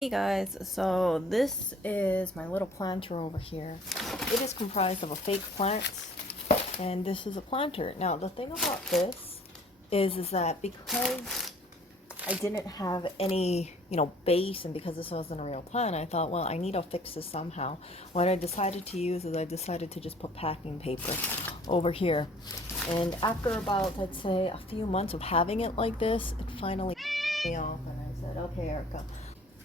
Hey guys, so this is my little planter over here. It is comprised of a fake plant, and this is a planter. Now the thing about this is that because I didn't have any, base, and because this wasn't a real plant, I thought, well, I need to fix this somehow. What I decided to use is I decided to just put packing paper over here. And after about, I'd say, a few months of having it like this, it finally me off, and I said, okay, Erica.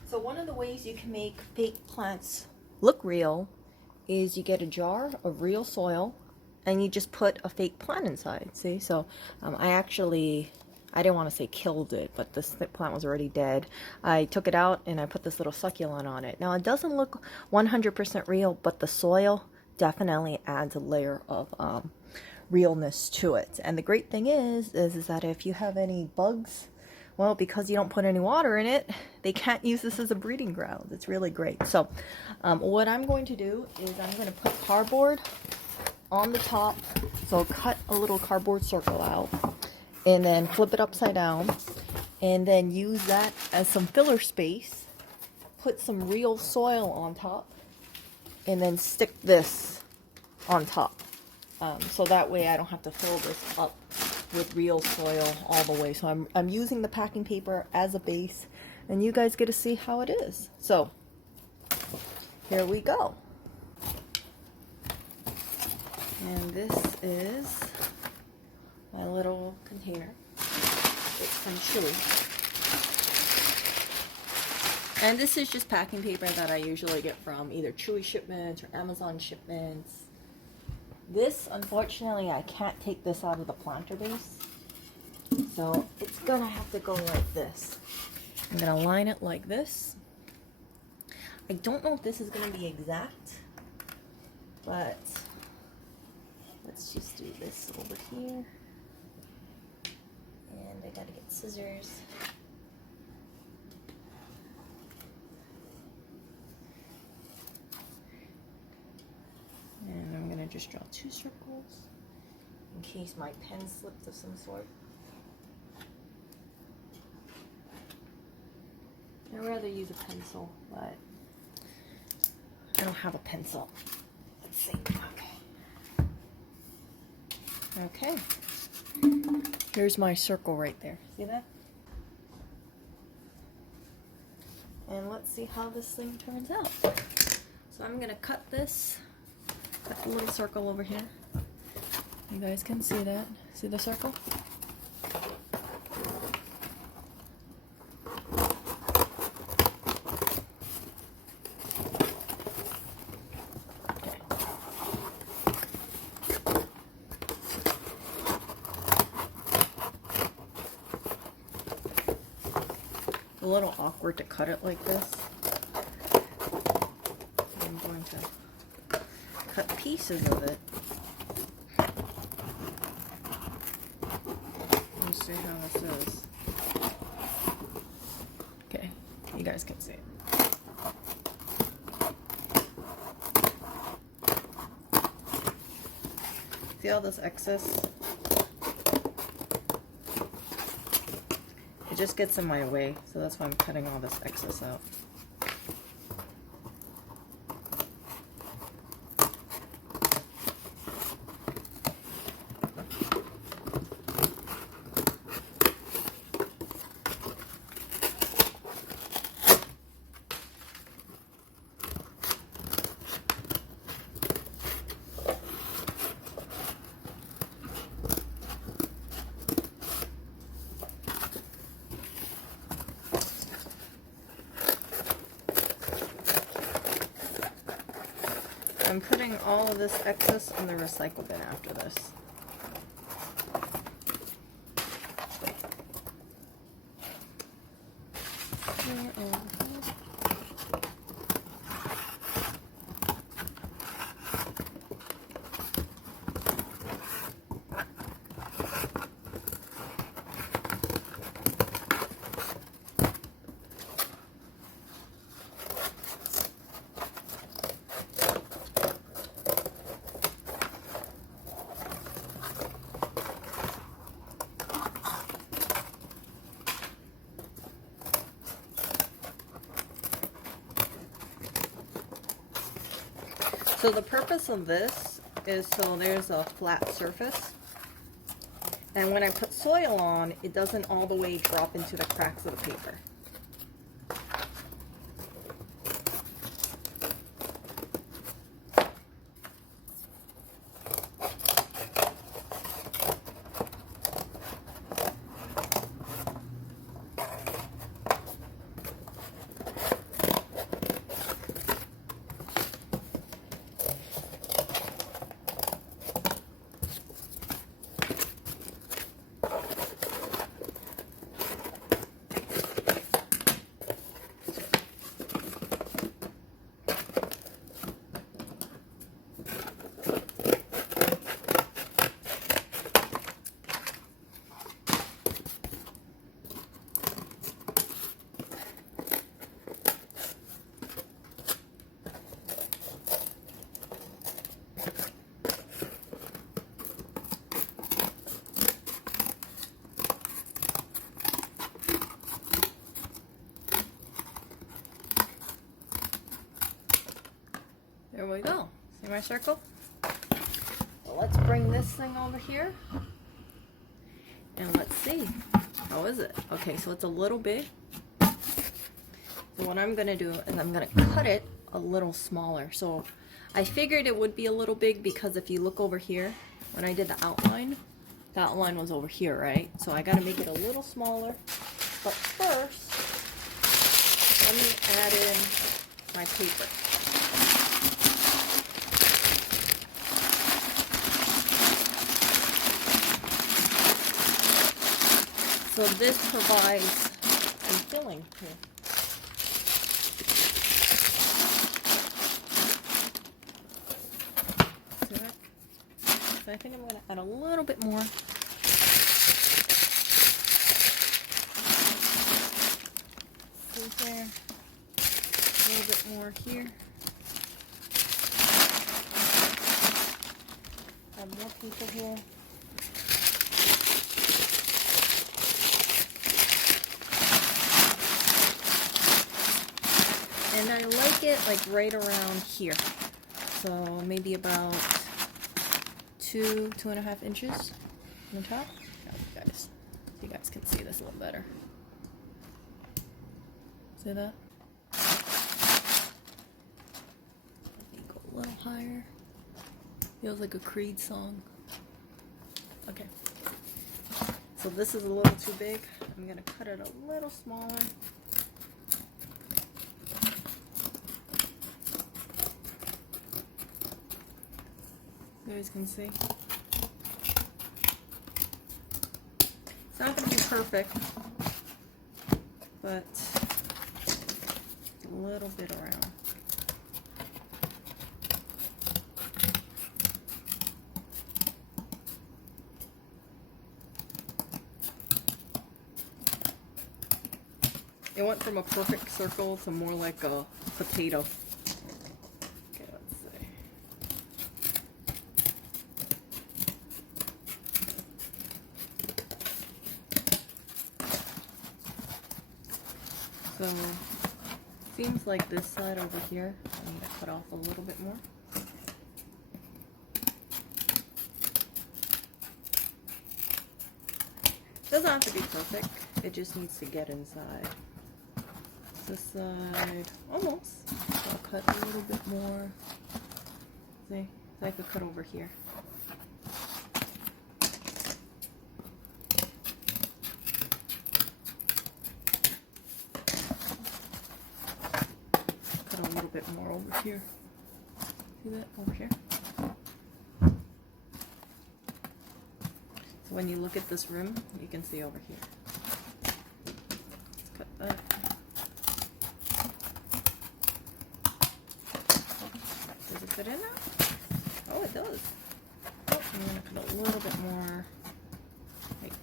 So one of the ways you can make fake plants look real is you get a jar of real soil and you just put a fake plant inside. See, so I didn't want to say killed it, but this plant was already dead. I took it out and I put this little succulent on it. Now it doesn't look 100% real, but the soil definitely adds a layer of realness to it. And the great thing is that if you have any bugs, well, because you don't put any water in it, they can't use this as a breeding ground. It's really great. So what I'm going to do is I'm going to put cardboard on the top. So cut a little cardboard circle out and then flip it upside down and then use that as some filler space. Put some real soil on top and then stick this on top. So that way I don't have to fill this up with real soil all the way. So I'm using the packing paper as a base, and you guys get to see how it is. So here we go. And this is my little container. It's from Chewy. And this is just packing paper that I usually get from either Chewy shipments or Amazon shipments. This, unfortunately, I can't take this out of the planter base, so it's gonna have to go like this. I'm gonna line it like this. I don't know if this is gonna be exact, but let's just do this over here. And I gotta get scissors. And I'm gonna just draw 2 circles in case my pen slipped of some sort. I'd rather use a pencil, but I don't have a pencil. Let's see. Okay. Here's my circle right there. See that? And let's see how this thing turns out. So I'm gonna cut this. Cut the little circle over here. You guys can see that. See the circle? Okay. A little awkward to cut it like this. I'm going to cut pieces of it. Let's see how this is. Okay, you guys can see it. See all this excess? It just gets in my way, so that's why I'm cutting all this excess out. I'm putting all of this excess in the recycle bin after this. So the purpose of this is so there's a flat surface, and when I put soil on, it doesn't all the way drop into the cracks of the paper. There we go. See my circle? Well, let's bring this thing over here. And let's see. How is it? Okay, so it's a little big. So what I'm going to do is I'm going to cut it a little smaller. So I figured it would be a little big because if you look over here, when I did the outline was over here, right? So I got to make it a little smaller. But first, let me add in my paper. So this provides some filling here. See that? So I think I'm going to add a little bit more. See there? A little bit more here. Add more paper here. And I like it like right around here. So maybe about 2.5 inches on the top. Oh, you guys can see this a little better. See that? Let me go a little higher. Feels like a Creed song. Okay. So this is a little too big. I'm gonna cut it a little smaller. You guys can see. It's not going to be perfect, but a little bit around. It went from a perfect circle to more like a potato. So, seems like this side over here, I'm going to cut off a little bit more. Doesn't have to be perfect, it just needs to get inside. This side, almost. So I'll cut a little bit more. See, so I could cut over here. Bit more over here. See that over here? So when you look at this rim, you can see over here. Let's cut that. Does it fit in now? Oh, it does. Oh, I'm going to cut a little bit more. Right.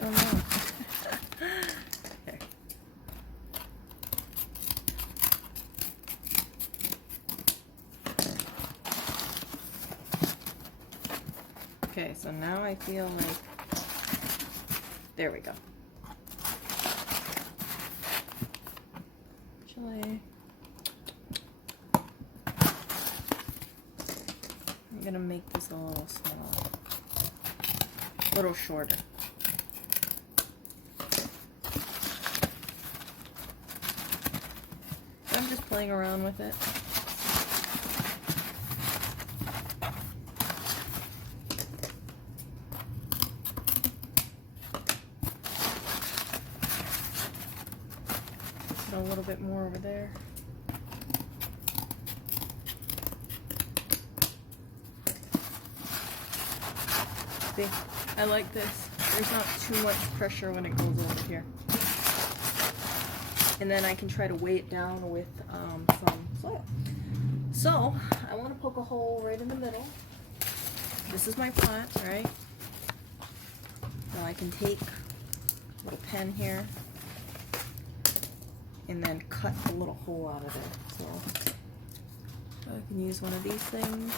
Oh no. Okay. So now I feel like, there we go. Actually, I'm gonna make this a little smaller, a little shorter. I'm just playing around with it. Put a little bit more over there. See, I like this. There's not too much pressure when it goes over here. And then I can try to weigh it down with some soil. So, I want to poke a hole right in the middle. This is my plant, right? Now I can take a little pen here and then cut a little hole out of it. So, I can use one of these things.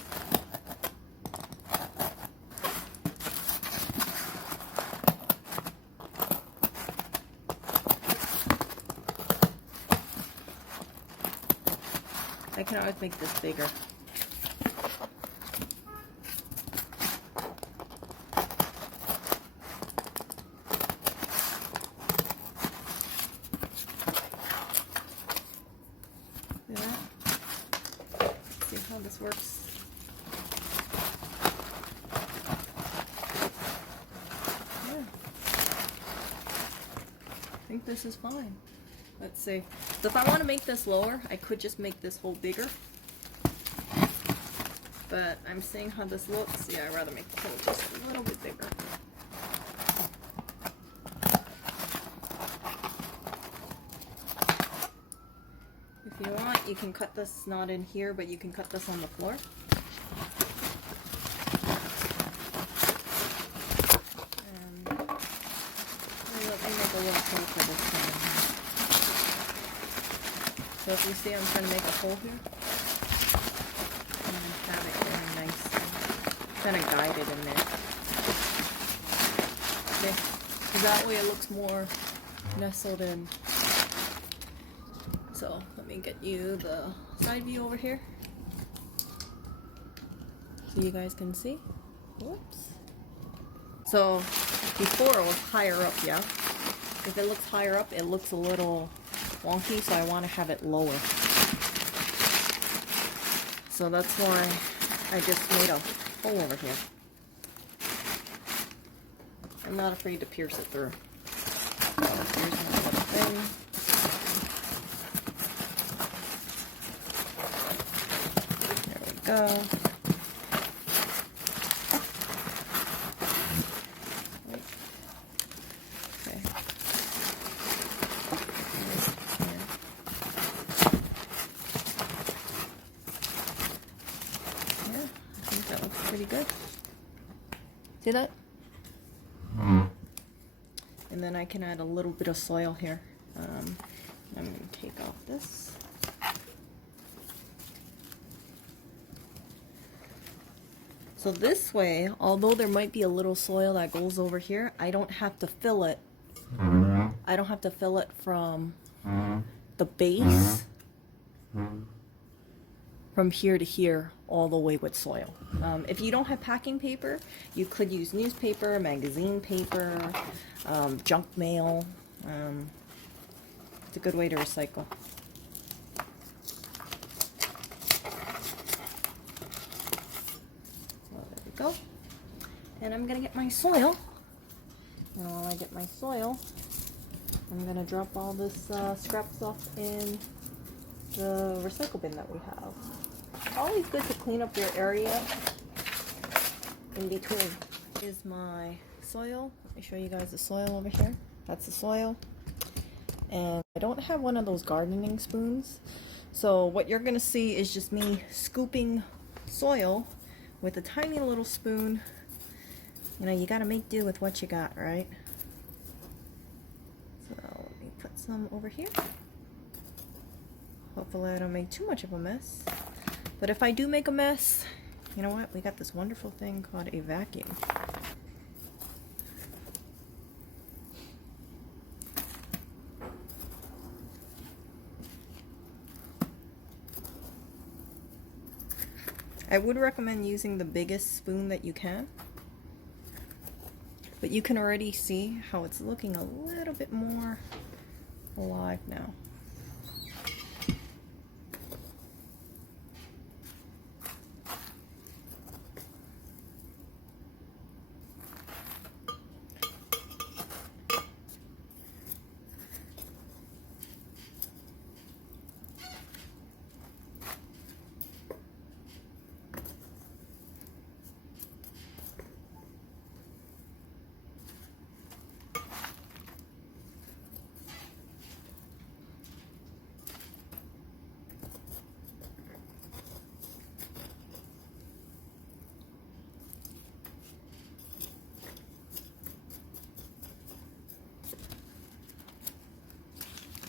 I can always make this bigger. See that? Let's see how this works. Yeah. I think this is fine. Let's see. So if I want to make this lower, I could just make this hole bigger. But I'm seeing how this looks. Yeah, I'd rather make the hole just a little bit bigger. If you want, you can cut this not in here, but you can cut this on the floor. And let me make a little hole for this one. So if you see, I'm trying to make a hole here and have it very nice, kind of guided in there. Okay, so that way it looks more nestled in. So let me get you the side view over here so you guys can see. Whoops. So before it was higher up, yeah. If it looks higher up, it looks a little wonky, so I want to have it lower. So that's why I just made a hole over here. I'm not afraid to pierce it through. Here's my little thing. There we go. Pretty good. See that? Mm-hmm. And then I can add a little bit of soil here. I'm going to take off this. So this way, although there might be a little soil that goes over here, I don't have to fill it. Mm-hmm. I don't have to fill it from the base from here to here all the way with soil. If you don't have packing paper, you could use newspaper, magazine paper, junk mail. It's a good way to recycle. So there we go. And I'm gonna get my soil. And while I get my soil, I'm gonna drop all this scrap stuff in the recycle bin that we have. Always good to clean up your area in between. Here's my soil. Let me show you guys the soil over here. That's the soil. And I don't have one of those gardening spoons. So what you're gonna see is just me scooping soil with a tiny little spoon. You know, you gotta make do with what you got, right? So let me put some over here. Hopefully I don't make too much of a mess. But if I do make a mess, you know what? We got this wonderful thing called a vacuum. I would recommend using the biggest spoon that you can, but you can already see how it's looking a little bit more alive now.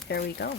There we go.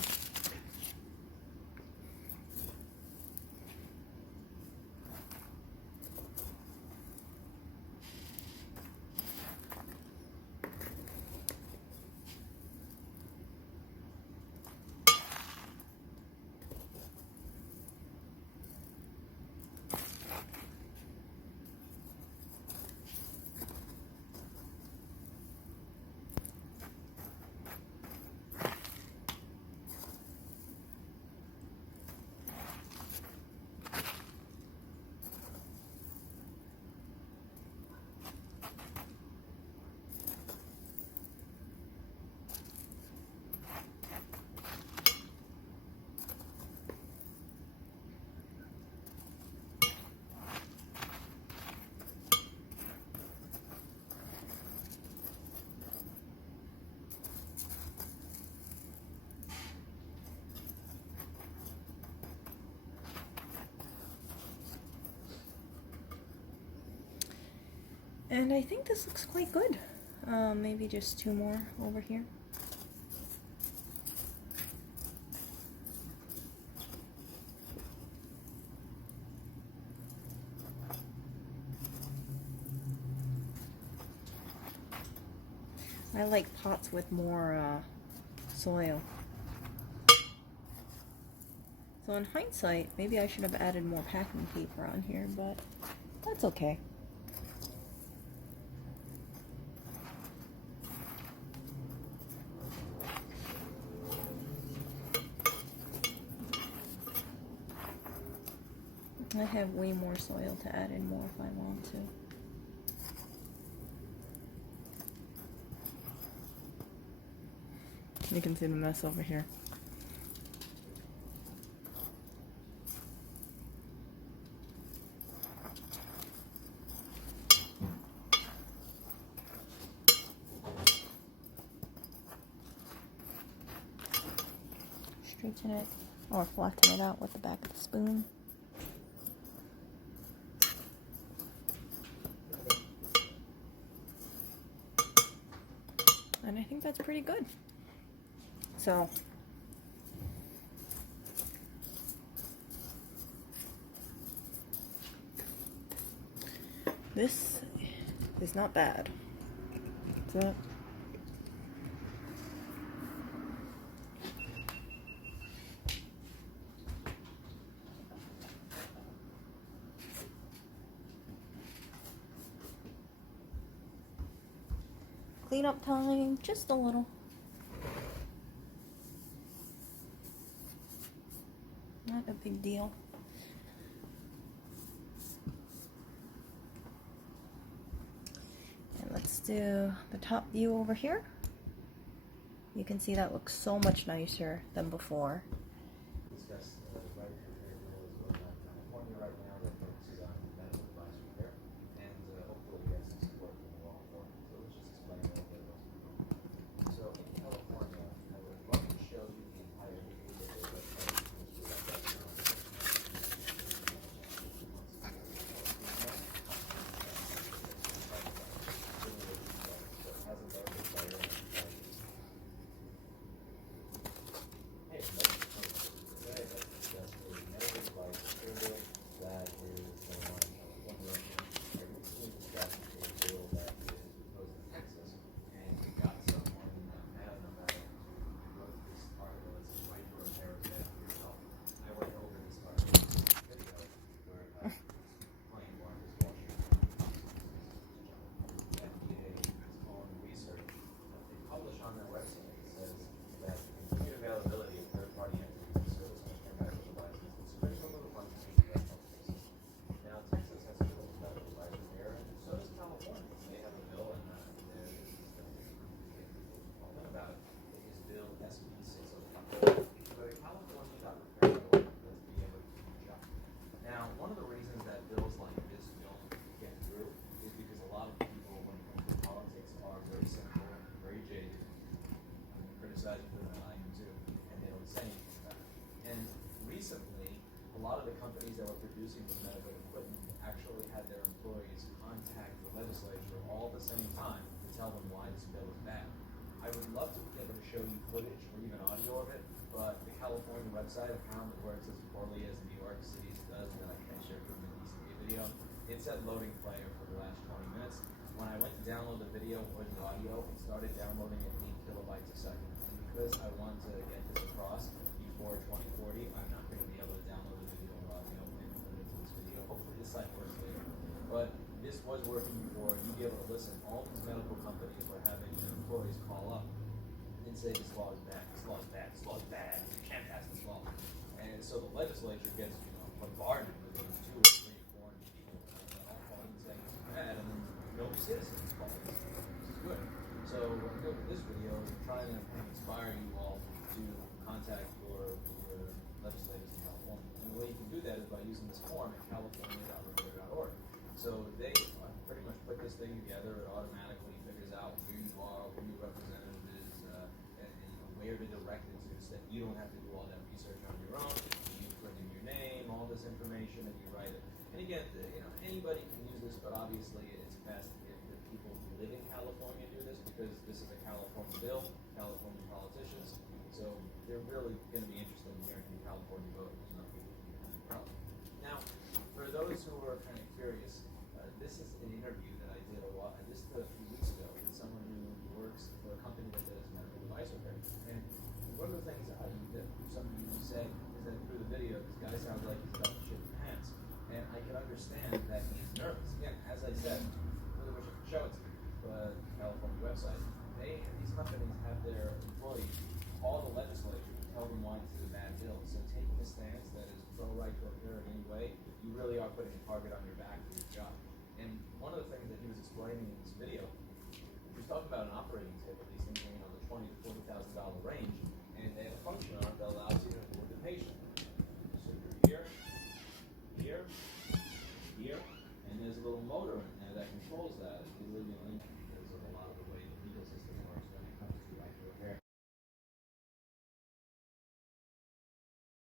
And I think this looks quite good. Maybe just 2 more over here. I like pots with more soil. So in hindsight, maybe I should have added more packing paper on here, but that's okay. I have way more soil to add in more if I want to. You can see the mess over here. Straighten it or flatten it out with the back of the spoon. And I think that's pretty good. So this is not bad. So cleanup time, just a little. Not a big deal. And let's do the top view over here. You can see that looks so much nicer than before. on their website says that continued availability of third-party entities and service and medical devices and spiritual little functioning of health cases. Now, Texas has a bill of medical devices here, and so does California. They have a bill, and there is all about it. It is Bill SB 605. But California got prepared to be able to keep it up. Now, one of the reasons that bills like this don't get through is because a lot of people, when it comes to politics, are very cynical, very jaded. I'm criticizing them, and I am too, and they don't say anything about it. And recently, a lot of the companies that were producing the medical equipment actually had their employees contact the legislature all at the same time to tell them why this bill is bad. I would love to be able to show you footage or even audio of it, but the California website apparently works as poorly as New York City's does, that I can't share from the DCA video. It said loading player for the last 20 minutes. When I went to download the video or the audio, it started downloading at 8 kilobytes a second. And because I want to get this across before 2040, I'm not going to be able to download the video or audio and put it into this video. Hopefully this site works later. But this was working before. You'd be able to listen. All these medical companies were having their employees call up and say this law is bad, this law is bad, this law is bad, you can't pass this law. And so the legislature gets, bombarded with 2 or 3 foreign people all calling and saying it's bad, and then no citizens call this. This is good. So what I'm doing with this video is trying to inspire you all to contact your legislators in California. And the way you can do that is by using this form at california.reporter.org. So they pretty much put this thing together. It automatically figures out where you are, who your representative is, and where to direct it to, so that you don't have to do all that research on your own. You put in your name, all this information, and you write it. And again, anybody can use this, but obviously it's best if the people who live in California do this, because this is a California bill, California politicians, so they're really going to be interested in hearing from California voters, not people who have a problem. Now, for those who are kind of curious, this is an interview that I did just a few weeks ago with someone who works for a company that does medical device repair. And one of the things that some of you said is that through the video, this guy sounds like he's about to shit his pants. And I can understand that he's nervous. Again, as I said, I really wish I could show it to you, but California website, these companies have their employees call the legislature to tell them why this is a bad bill. So taking a stance that is pro-right to repair in any way, you really are putting a target on your back for your job. And one of the things that he was explaining in this video, he was talking about an operating tip, at least in the $20,000 to $40,000 range.